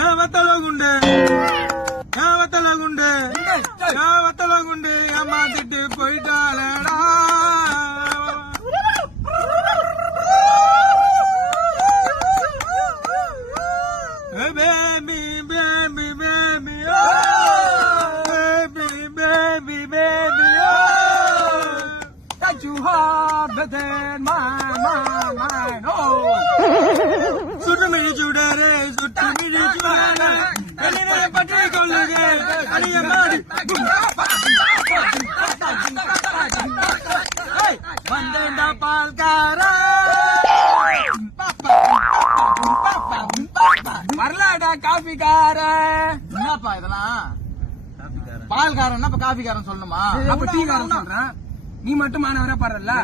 ஏன் வத்தல குண்டு ஏமாத்திட்டு போயிட்டாளடா. Baby, baby, baby, oh, baby, baby, baby, oh, got you hard within my mind, oh. சுற்றுமிழி சுடரே, சுற்றுமிழி சுடரே, வெளியே பற்றி கொள்ளுங்க, அடிய மாடி. வந்தேன்டா பால்காரா, வரலாடா காபிக்கார. என்னப்பா இதெல்லாம்? பால்காரன் இப்ப காபிக்காரன் சொல்லணுமா? அப்ப டீ காரன் சொல்றேன். நீ மட்டும் மாணவரா பாடுறல.